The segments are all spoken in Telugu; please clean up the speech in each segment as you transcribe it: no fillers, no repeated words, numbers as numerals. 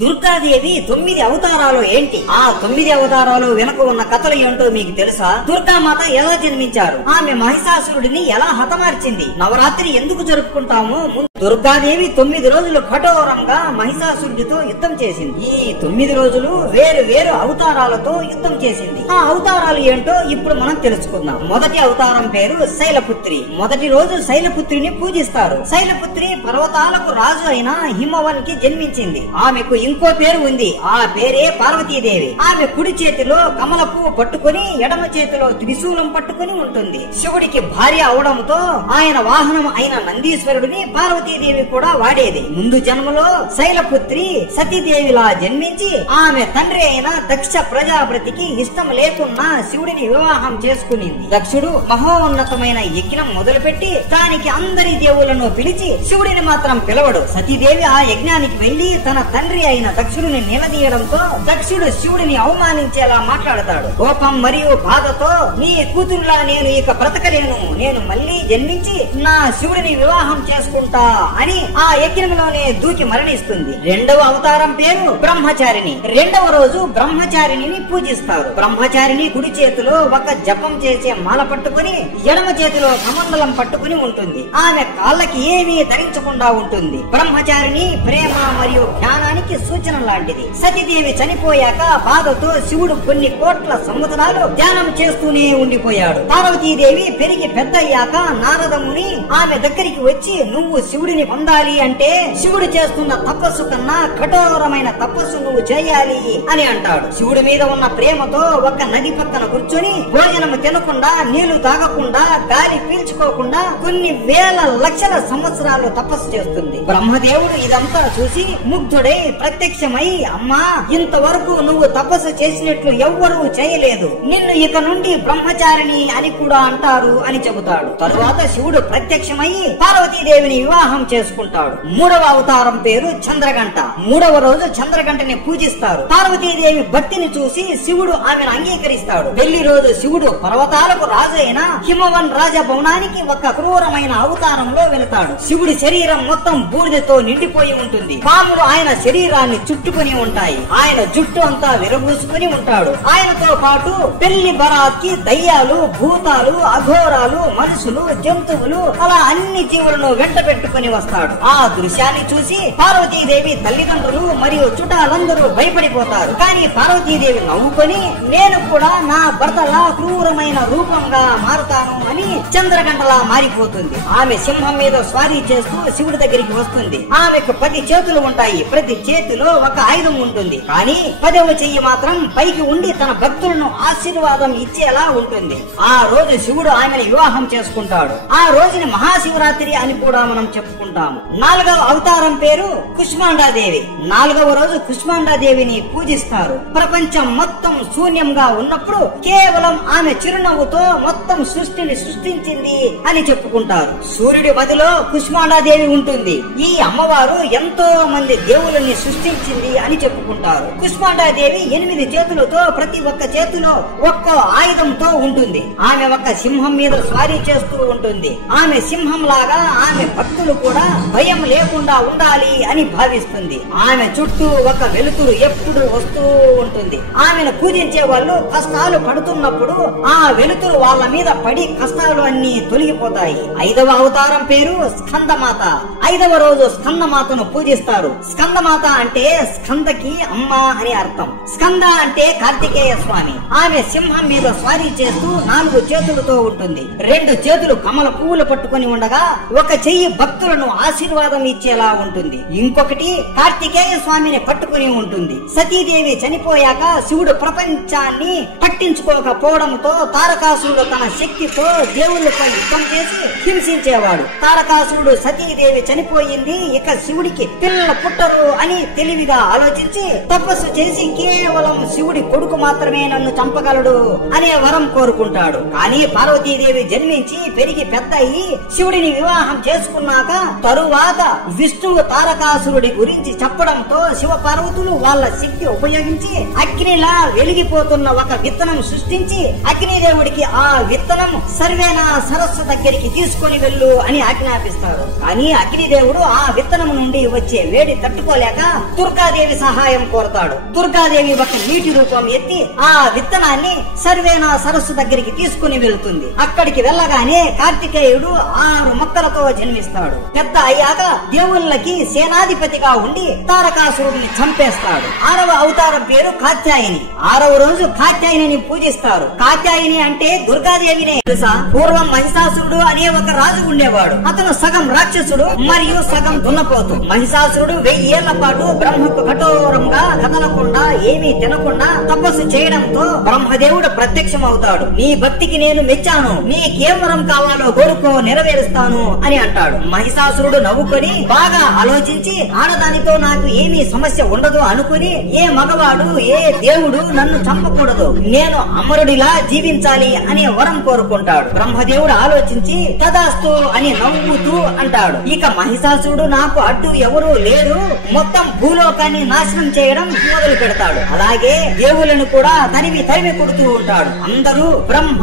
దుర్గాదేవి 9 అవతారాలు ఏంటి? ఆ 9 అవతారాలు వెనుక ఉన్న కథలు ఏంటో మీకు తెలుసా? దుర్గామాత ఎలా జన్మించారు? ఆమె మహిషాసురుడిని ఎలా హతమార్చింది? నవరాత్రి ఎందుకు జరుపుకుంటాము? దుర్గాదేవి 9 రోజులు కఠోరంగా మహిషాసురుడితో యుద్ధం చేసింది. ఈ 9 రోజులు వేరు వేరు అవతారాలతో యుద్ధం చేసింది. ఆ అవతారాలు ఏంటో ఇప్పుడు మనం తెలుసుకుందాం. మొదటి అవతారం పేరు శైలపుత్రి. మొదటి రోజు శైలపుత్రిని పూజిస్తారు. శైలపుత్రి పర్వతాలకు రాజు అయిన హిమవన్ కి జన్మించింది. ఆమెకు ఇంకో పేరు ఉంది. ఆ పేరే పార్వతీదేవి. ఆమె కుడి చేతిలో కమల పువ్వు పట్టుకుని ఎడమ చేతిలో త్రిశూలం పట్టుకుని ఉంటుంది. శివుడికి భార్య అవడంతో ఆయన వాహనం అయిన నందీశ్వరుడిని పార్వతీదేవి కూడా వాడేది. ముందు జన్మలో శైలపుత్రి సతీదేవిలా జన్మించి ఆమె తండ్రి అయిన దక్ష ప్రజాపతికి ఇష్టం లేకున్నా శివుడిని వివాహం చేసుకునింది. దక్షుడు మహోన్నతమైన యజ్ఞం మొదలుపెట్టి దానికి అందరి దేవులను పిలిచి శివుడిని మాత్రం పిలవడు. సతీదేవి ఆ యజ్ఞానికి వెళ్లి తన తండ్రి అయిన దక్షుడిని నిలదీయడంతో దక్షుడు శివుడిని అవమానించేలా మాట్లాడతాడు. కోపం మరియు బాధతో నీ కూతురులా నేను ఇక బ్రతకలేను, నేను మళ్ళీ జన్మించి నా శివుడిని వివాహం చేసుకుంటా అని ఆ యజ్ఞంలోనే దూకి మరణిస్తుంది. రెండవ అవతారం పేరు బ్రహ్మచారిణి. రెండవ రోజు బ్రహ్మచారిణిని పూజిస్తారు. బ్రహ్మచారిణి కుడి చేతిలో ఒక జపం చేసే మాల పట్టుకుని ఎడమ చేతిలో కమండలం పట్టుకుని ఉంటుంది. ఆమె కాళ్ళకి ఏమీ ధరించకుండా ఉంటుంది. బ్రహ్మచారిణి ప్రేమ మరియు జ్ఞానానికి సూచన లాంటిది. సతీదేవి చనిపోయాక బాధతో శివుడు కొన్ని కోట్ల సంవత్సరాలు ధ్యానం చేస్తూనే ఉండిపోయాడు. పార్వతీదేవి పెరిగి పెద్ద అయ్యాక నారదముని ఆమె దగ్గరికి వచ్చి నువ్వు శివుడిని పొందాలి అంటే శివుడు చేస్తున్న తపస్సు కన్నా కఠోరమైన తపస్సు నువ్వు చేయాలి అని అంటాడు. శివుడి మీద ఉన్న ప్రేమతో ఒక నది పక్కన కూర్చొని భోజనం తినకుండా నీళ్లు తాగకుండా గాలి పీల్చుకోకుండా కొన్ని వేల లక్షల సంవత్సరాలు తపస్సు చేస్తుంది. బ్రహ్మదేవుడు ఇదంతా చూసి ముగ్ధుడై ప్రత్యక్షమై అమ్మా ఇంతవరకు నువ్వు తపస్సు చేసినట్లు ఎవ్వరూ చేయలేదు, నిన్ను ఇక నుండి బ్రహ్మచారిణి అని కూడా అంటారు అని చెబుతాడు. తరువాత శివుడు ప్రత్యక్షమై పార్వతీదేవిని వివాహం చేసుకుంటాడు. మూడవ అవతారం పేరు చంద్రగంట. మూడవ రోజు చంద్రగంటని పూజిస్తారు. పార్వతీదేవి భక్తిని చూసి శివుడు ఆమెను అంగీకరిస్తాడు. పెళ్లి రోజు శివుడు పర్వతాలకు రాజు అయిన హిమవన్ రాజభవనానికి ఒక క్రూరమైన అవతారంలో వెళతాడు. శివుడి శరీరం మొత్తం బూడిదతో నిండిపోయి ఉంటుంది. పాములు ఆయన శరీరాన్ని చుట్టుకుని ఉంటాయి. ఆయన జుట్టు అంతా విరబూసుకుని ఉంటాడు. ఆయనతో పాటు పెళ్లి బరాత్ కి దయ్యాలు, భూతాలు, అఘోరాలు, మనుషులు, జంతువులు అలా అన్ని జీవులను వెంట పెట్టుకుని వస్తాడు. ఆ దృశ్యాన్ని చూసి పార్వతీదేవి తల్లిదండ్రులు మరియు చుట్టాలందరూ భయపడిపోతారు. కానీ పార్వతీదేవి నవ్వుకొని నేను కూడా నా భర్తలా క్రూరమైన రూపంగా మారుతాను అని చంద్రగంటలా మారిపోతుంది. ఆమె సింహం మీద స్వారీ చేస్తూ శివుడి దగ్గరికి వస్తుంది. ఆమెకు 10 చేతులు ఉంటాయి. ప్రతి చేతిలో ఒక ఆయుధం ఉంటుంది. కానీ 10వ చెయ్యి మాత్రం పైకి ఉండి తన భక్తులను ఆశీర్వాదం ఇచ్చేలా ఉంటుంది. ఆ రోజు శివుడు ఆమెను వివాహం చేసుకుంటాడు. ఆ రోజుని మహాశివరాత్రి అని కూడా మనం చెప్పుకుంటాము. 4వ అవతారం పేరు కుష్మాండాదేవి. 4వ రోజు కుష్మాండాదేవిని పూజిస్తారు. ప్రపంచం మొత్తం శూన్యంగా ఉన్నప్పుడు కేవలం ఆమె చిరునవ్వుతో మొత్తం సృష్టిని సృష్టించింది అని చెప్పుకుంటారు. సూర్యుడి మదిలో కుష్మాండాదేవి ఉంటుంది. ఈ అమ్మవారు ఎంతో మంది దేవుళ్ళని సృష్టించింది అని చెప్పుకుంటారు. కుష్మాండాదేవి 8 చేతులతో ప్రతి ఒక్క చేతిలో ఒక్కో ఆయుధంతో ఉంటుంది. ఆమె ఒక సింహం మీద స్వారీ చేస్తూ ఉంటుంది. ఆమె సింహం లాగా ఆమె భక్తులు కూడా భయం లేకుండా ఉండాలి అని భావిస్తుంది. ఆమె చుట్టూ ఒక వెలుతురు ఎప్పుడు వస్తూ ఉంటుంది. ఆమెను పూజించే వాళ్ళు కష్టాలు పడుతున్నప్పుడు ఆ వెలుతురు వాళ్ళ మీద పడి కష్టాలు అన్ని తొలగిపోతాయి. 5వ అవతారం పేరు స్కందమాత. 5వ రోజు స్కందమాతను పూజిస్తారు. స్కందమాత అంటే స్కందకి అమ్మ అని అర్థం. స్కంద అంటే కార్తికేయ స్వామి. ఆమె సింహం మీద స్వారీ చేస్తూ 4 చేతులతో ఉంటుంది. 2 చేతులు కమల పువ్వులు పట్టుకుని ఉండగా ఒక చెయ్యి భక్తులను ఆశీర్వాదం ఇచ్చేలా ఉంటుంది. ఇంకొకటి కార్తికేయ స్వామిని పట్టుకుని ఉంటుంది. సతీదేవి చనిపోయాక శివుడు ప్రపంచాన్ని పట్టించుకోకపోవడంతో తారకాసురుడు తన శక్తితో దేవుళ్ళపై యుద్ధం చేసి హింసించేవాడు. తారకాసురుడు సతీదేవి చనిపోయింది, ఇక శివుడికి పిల్లలు పుట్టరు అని తెలివిగా ఆలోచించి తపస్సు చేసి కేవలం శివుడి కొడుకు మాత్రమే నన్ను చంపగలడు అనే వరం కోరుకుంటాడు. కానీ పార్వతీదేవి జన్మించి పెరిగి పెద్ద అయ్యి శివుడిని వివాహం చేసుకున్నాక తరువాత విష్ణువు తారకాసురుడి గురించి చెప్పడంతో శివపార్వతులు వాళ్ళ శక్తి ఉపయోగించి అగ్నిలా వెలిగిపోతున్న ఒక విత్తనం సృష్టించి అగ్నిదేవుడికి ఆ విత్తనం సర్వేనా సరస్సు దగ్గరికి తీసుకొని వెళ్ళు అని ఆజ్ఞాపిస్తాడు. కానీ అగ్నిదేవుడు ఆ విత్తనం నుండి వచ్చే వేడి తట్టుకోలేక దుర్గాదేవి సహాయం కోరతాడు. దుర్గాదేవి ఒక నీటి రూపం ఎత్తి ఆ విత్తనాన్ని సర్వేనా సరస్సు దగ్గరికి తీసుకుని వెళ్తుంది. అక్కడికి వెళ్ళగానే కార్తికేయుడు 6 మొక్కలతో జన్మిస్తాడు. పెద్ద అయ్యాక దేవుళ్ళకి సేనాధిపతిగా ఉండి తారకాసురుడిని చంపేస్తాడు. 6వ అవతారం పేరు కాత్యాయని. 6వ రోజు కాత్యాయని పూజిస్తారు. కాత్యాయని అంటే దుర్గాదేవినే. తెలుసా? పూర్వం మహిషాసురుడు అనే ఒక రాజు ఉండేవాడు. అతను సగం రాక్షసుడు మరియు సగం దున్నపోతు. మహిషాసురుడు 1000 ఏళ్ల పాటు బ్రహ్మకు కఠోరంగా కదలకుండా ఏమీ తినకుండా తపస్సు చేయడంతో బ్రహ్మదేవుడు ప్రత్యక్షమవుతాడు. నీ భక్తికి నేను మెచ్చాను, నీకేం వరం కావాలో కోరుకో, నెరవేరుస్తాను అని అంటాడు. మహిషాసురుడు నవ్వుకొని బాగా ఆలోచించి ఆడదానితో నాకు ఏమీ సమస్య ఉండదు అనుకుని ఏ మగవాడు ఏ దేవుడు నన్ను చంపకూడదు, నేను అమరుడిలా జీవించాలి అనే వరం కోరుకుంటాడు. బ్రహ్మదేవుడు ఆలోచించి తదాస్తు అని నవ్వుతూ అంటాడు. ఇక మహిషాసురుడు నాకు అడ్డు ఎవరూ లేరు, మొత్తం భూలోకాన్ని నాశనం చేయడం మొదలు పెడతాడు. అలాగే దేవులను కూడా తరిమి కొడుతూ ఉంటాడు. అందరూ బ్రహ్మ,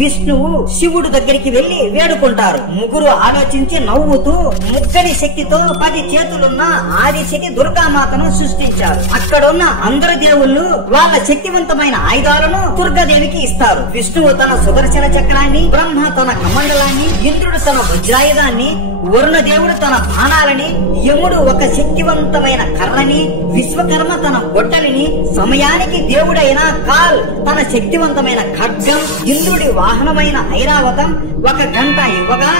విష్ణువు, శివుడు దగ్గరికి వెళ్లి వేడుకుంటారు. ముగ్గురు ఆలోచించి నవ్వుతూ ముక్కడి శక్తితో 10 చేతులున్న ఆదిశక్తి దుర్గామాతను సృష్టించారు. అక్కడున్న అందరు దేవుళ్ళు వాళ్ళ శక్తివంతమైన ఆయుధాలను దుర్గాదేవికి ఇస్తారు. విష్ణువు తన సుదర్శన చక్రాన్ని, బ్రహ్మ తన కమండలాన్ని, ఇంద్రుడు తన వజ్రాయుధాన్ని, వరుణ దేవుడు తన బాణాలని, యముడు ఒక శక్తివంతమైన కర్రని, విశ్వకర్మ తన గొడ్డలిని, సమయానికి దేవుడైన కాల్ తన శక్తివంతమైన ఖడ్గం, ఇంద్రుడి వాహనమైన ఐరావతం ఒక గంట ఇవ్వగా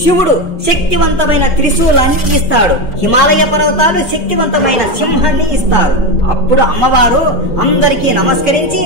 శివుడు శక్తివంతమైన త్రిశూలాన్ని ఇస్తాడు. హిమాలయ పర్వతాలు శక్తివంతమైన సింహాన్ని ఇస్తారు. అప్పుడు అమ్మవారు అందరికీ నమస్కరించి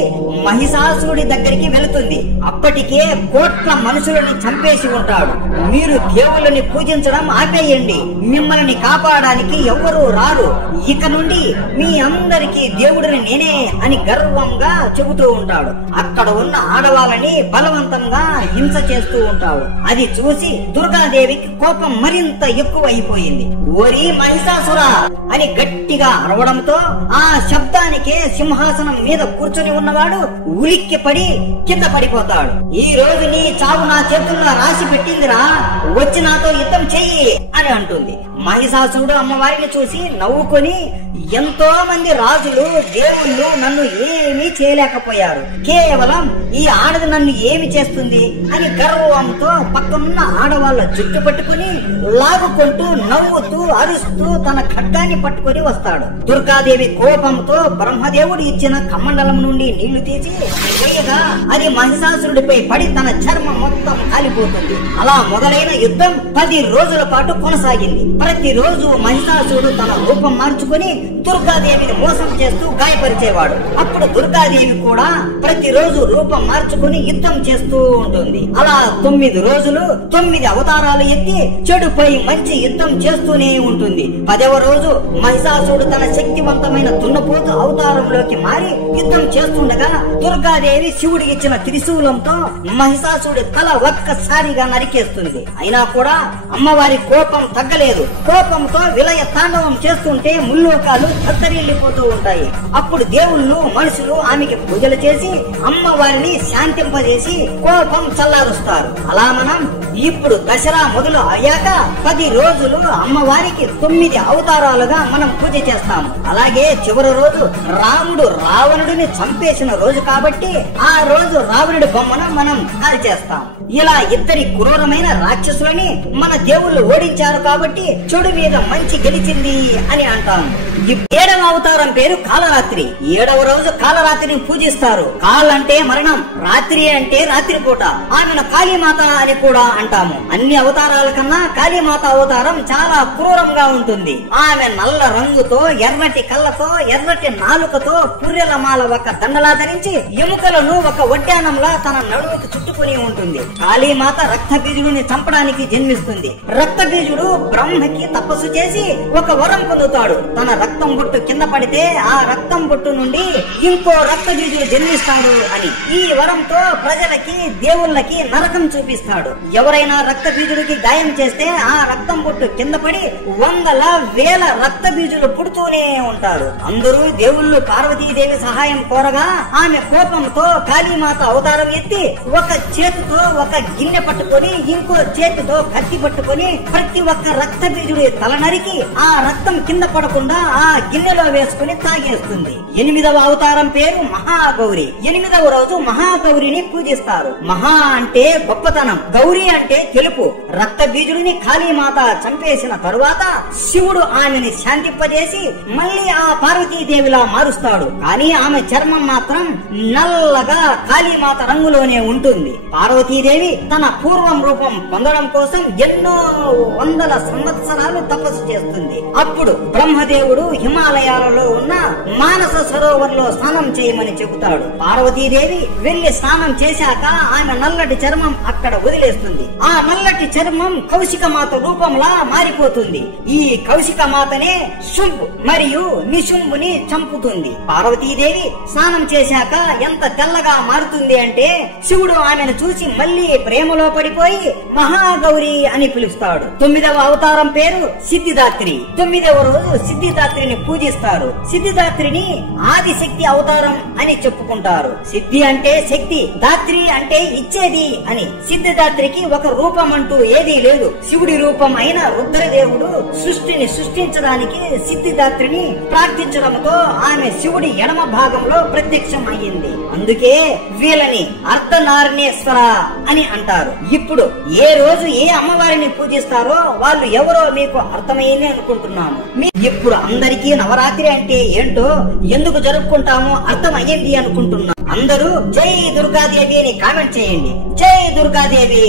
మహిషాసురుడి దగ్గరికి వెళుతుంది. అప్పటికే కోట్ల మనుషులని చంపేసి ఉంటాడు. మీరు దేవుళ్ళని పూజించడం ఆపేయండి, మిమ్మల్ని కాపాడడానికి ఎవ్వరూ రారు, ఇక నుండి మీ అందరికీ దేవుడిని నేనే అని గర్వంగా చెబుతూ ఉంటాడు. అక్కడ ఉన్న ఆడవాళ్ళని బలవంతంగా హింస చేస్తూ ఉంటాడు. అది చూసి దుర్గాదేవికి కోపం మరింత ఎక్కువ అయిపోయింది. ఓరి మహిషాసురా అని గట్టిగా అరవడంతో ఆ శబ్దానికే సింహాసనం మీద కూర్చొని ఉన్నవాడు ఉలిక్కి పడి కింద పడిపోతాడు. ఈ రోజు నీ చావు నా చేతుల్లో రాసి పెట్టిందిరా, వచ్చి నాతో యుద్ధం చెయ్యి అని అంటుంది. మహిషాసురుడు అమ్మవారిని చూసి నవ్వుకొని ఎంతో మంది రాజులు దేవుళ్ళు నన్ను ఏమీ చేయలేకపోయారు, కేవలం ఈ ఆడది నన్ను ఏమి చేస్తుంది అని గర్వంతో పక్కనున్న ఆడవాళ్ళ జుట్టు పట్టుకుని లాగుకుంటూ నవ్వుతూ అరుస్తూ తన ఖడ్గాన్ని పట్టుకొని వస్తాడు. దుర్గాదేవి కోపంతో బ్రహ్మదేవుడు ఇచ్చిన కమండలం నుండి నీళ్లు తీసి వేయగా అది మహిషాసురుడిపై పడి తన చర్మం మొత్తం కాలిపోతుంది. అలా మొదలైన యుద్ధం 10 రోజుల పాటు కొనసాగింది. ప్రతిరోజు మహిషాసురుడు తన రూపం మార్చుకుని దుర్గాదేవిని మోసం చేస్తూ గాయపరిచేవాడు. అప్పుడు దుర్గాదేవి కూడా ప్రతిరోజు రూపం మార్చుకుని యుద్ధం చేస్తూ ఉంటుంది. అలా 9 రోజులు 9 అవతారాలు ఎత్తి చెడుపై మంచి యుద్ధం చేస్తూనే ఉంటుంది. 10వ రోజు మహిషాసురుడు తన శక్తివంతమైన దున్నపోతు అవతారంలోకి మారి యుద్ధం చేస్తుండగా దుర్గాదేవి శివుడికి ఇచ్చిన త్రిశూలంతో మహిషాసురుడి తల ఒక్కసారిగా నరికేస్తుంది. అయినా కూడా అమ్మవారి కోపం తగ్గలేదు. కోపంతో విలయ తాండవం చేస్తుంటే ముల్లోకాలు తత్తరిల్లిపోతూ ఉంటాయి. అప్పుడు దేవుళ్ళు మనుషులు ఆమెకి పూజలు చేసి అమ్మవారిని శాంతింపజేసి కోపం చల్లారుస్తారు. అలా మనం ఇప్పుడు దసరా మొదలు అయ్యాక 10 రోజులు అమ్మవారికి 9 అవతారాలుగా మనం పూజ చేస్తాం. అలాగే చివరి రోజు రాముడు రావణుడిని చంపేసిన రోజు కాబట్టి ఆ రోజు రావణుడి బొమ్మను మనం కాల్చేస్తాం. ఇలా ఇద్దరి క్రూరమైన రాక్షసులని మన దేవుళ్ళు ఓడించారు కాబట్టి చెడు మీద మంచి గెలిచింది అని అంటాం. 7వ అవతారం పేరు కాలరాత్రి. 7వ రోజు కాలరాత్రిని పూజిస్తారు. కాల్ అంటే మరణం, రాత్రి అంటే రాత్రిపూట. ఆమెను కాళీమాత అని కూడా అంటాము. అన్ని అవతారాల కన్నా కాళీమాత అవతారం చాలా క్రూరంగా ఉంటుంది. ఆమె నల్ల రంగుతో, ఎర్రటి కళ్ళతో, ఎర్రటి నాలుకతో, పుర్రెల మాల ఒక దండలా ధరించి ఎముకలను ఒక వడ్డానంలా తన నడుముకు చుట్టుకుని ఉంటుంది. కాళీమాత రక్తబీజుడిని చంపడానికి జన్మిస్తుంది. రక్తబీజుడు బ్రహ్మకి తపస్సు చేసి ఒక వరం పొందుతాడు. తన రక్తం బొట్టు కింద పడితే ఆ రక్తం బొట్టు నుండి ఇంకో రక్త బీజుడు జన్మిస్తాడు అని. ఈ వరంతో ప్రజలకి దేవుళ్ళకి నరకం చూపిస్తాడు. ఎవరైనా రక్త బీజుడికి గాయం చేస్తే ఆ రక్తం బొట్టు కింద పడి వందల వేల రక్త బీజులు పుడుతూనే ఉంటారు. అందరూ దేవుళ్ళు పార్వతీదేవి సహాయం కోరగా ఆమె కోపంతో కాళీమాత అవతారం ఎత్తి ఒక చేతితో ఒక గిన్నె పట్టుకొని ఇంకో చేతితో కత్తి పట్టుకొని ప్రతి ఒక్క రక్త బీజుడి తల నరికి ఆ రక్తం కింద పడకుండా ఆ గిన్నెలో వేసుకుని తాగేస్తుంది. 8వ అవతారం పేరు మహాగౌరి. 8వ రోజు మహాగౌరిని పూజిస్తారు. మహా అంటే గొప్పతనం, గౌరీ అంటే తెలుపు. రక్త బీజుడిని కాళీమాత చంపేసిన తరువాత శివుడు ఆమెని శాంతింపజేసి మళ్ళీ ఆ పార్వతీదేవిలా మారుస్తాడు. కానీ ఆమె చర్మం మాత్రం నల్లగా కాళీమాత రంగులోనే ఉంటుంది. పార్వతీదేవి తన పూర్వం రూపం పొందడం కోసం ఎన్నో వందల సంవత్సరాలు తపస్సు చేస్తుంది. అప్పుడు బ్రహ్మదేవుడు హిమాలయాలలో ఉన్న మానస సరోవర్లో స్నానం చేయమని చెబుతాడు. పార్వతీదేవి వెళ్లి స్నానం చేశాక ఆమె నల్లటి చర్మం అక్కడ వదిలేస్తుంది. ఆ నల్లటి చర్మం కౌశిక మాత రూపంలా మారిపోతుంది. ఈ కౌశిక మాతనే శుంభ్ మరియు నిశుంభుని చంపుతుంది. పార్వతీదేవి స్నానం చేశాక ఎంత తెల్లగా మారుతుంది అంటే శివుడు ఆమెను చూసి మళ్ళీ ప్రేమలో పడిపోయి మహాగౌరి అని పిలుస్తాడు. 9వ అవతారం పేరు సిద్ధిదాత్రి. 9వ రోజు సిద్ధిదాత్రిని పూజిస్తారు. సిద్ధిదాత్రిని ఆదిశక్తి అవతారం అని చెప్పుకుంటారు. సిద్ధి అంటే శక్తి, దాత్రి అంటే ఇచ్చేది అని. సిద్ధిదాత్రికి ఒక రూపం అంటూ ఏదీ లేదు. శివుడి రూపం అయిన రుద్రదేవుడు సృష్టిని సృష్టించడానికి సిద్ధిదాత్రిని ప్రార్థించడంతో ఆమె శివుడి ఎడమ భాగంలో ప్రత్యక్షం అయ్యింది. అందుకే వీళ్ళని అర్ధనారీశ్వర అని అంటారు. ఇప్పుడు ఏ రోజు ఏ అమ్మవారిని పూజిస్తారో వాళ్ళు ఎవరో మీకు అర్థమైంది అనుకుంటున్నాము. ఇప్పుడు అందరికీ నవరాత్రి అంటే ఏంటో ఎందుకు జరుపుకుంటామో అర్థం అయ్యింది అనుకుంటున్నాం. అందరూ జై దుర్గాదేవి అని కామెంట్ చేయండి. జై దుర్గాదేవి.